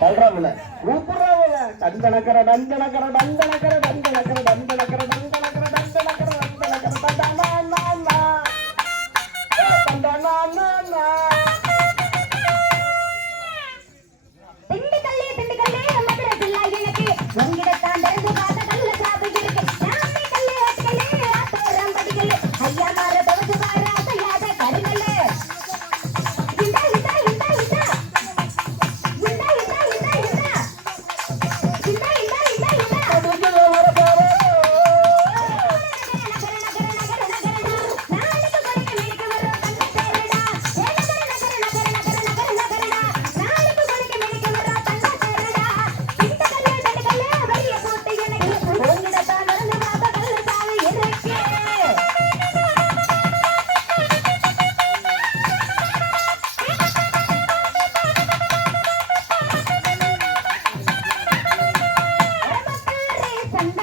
சொல்றோம்ல கூப்பிடுறோம்ல நந்தனக்கர நந்தனக்கர நந்தனக்கர நந்தனக்கர நந்தனக்கர 잘한다.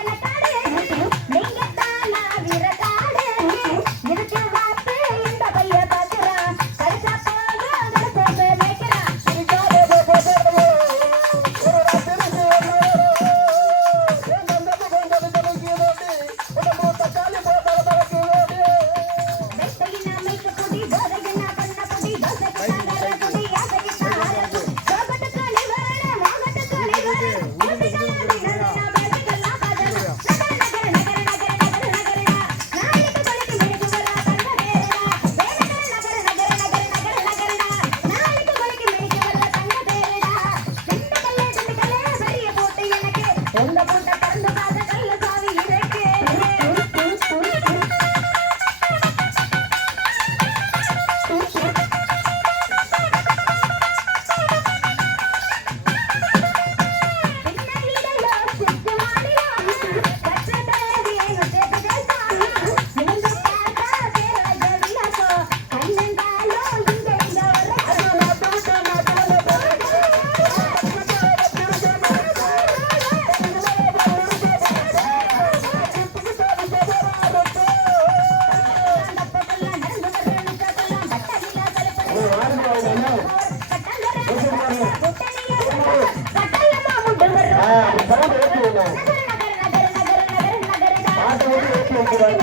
ఒక్కసారి